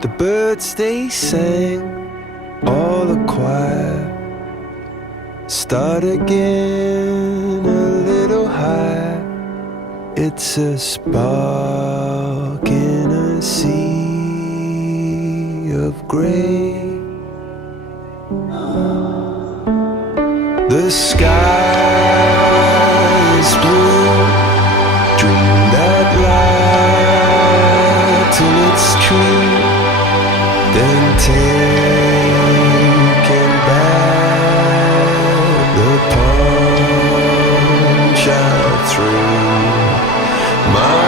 The birds they sang, all the choir. Start again a little higher. It's a spark in a sea of gray. The sky is blue. Dream that light till it's true. Then taken back, the palm shine through my